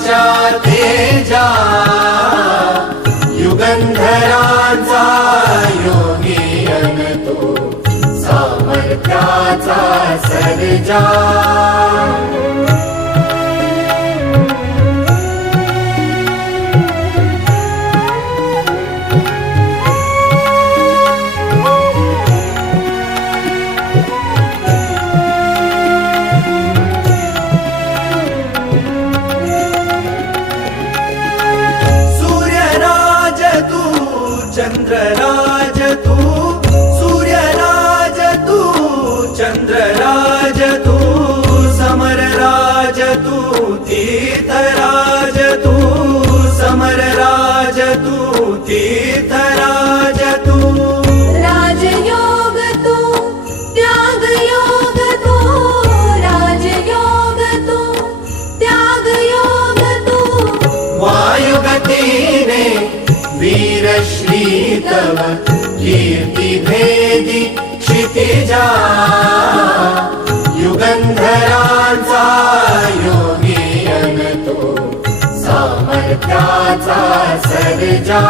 पावित्र्याच्या तेजा युगंधराचा योगी अन तो सामर्थ्याचा सर्जा. சந்திரன். तव कीर्ती भेदी क्षितिजा युगन्धराचा योगी अन सामर्थ्याचा सर्जा।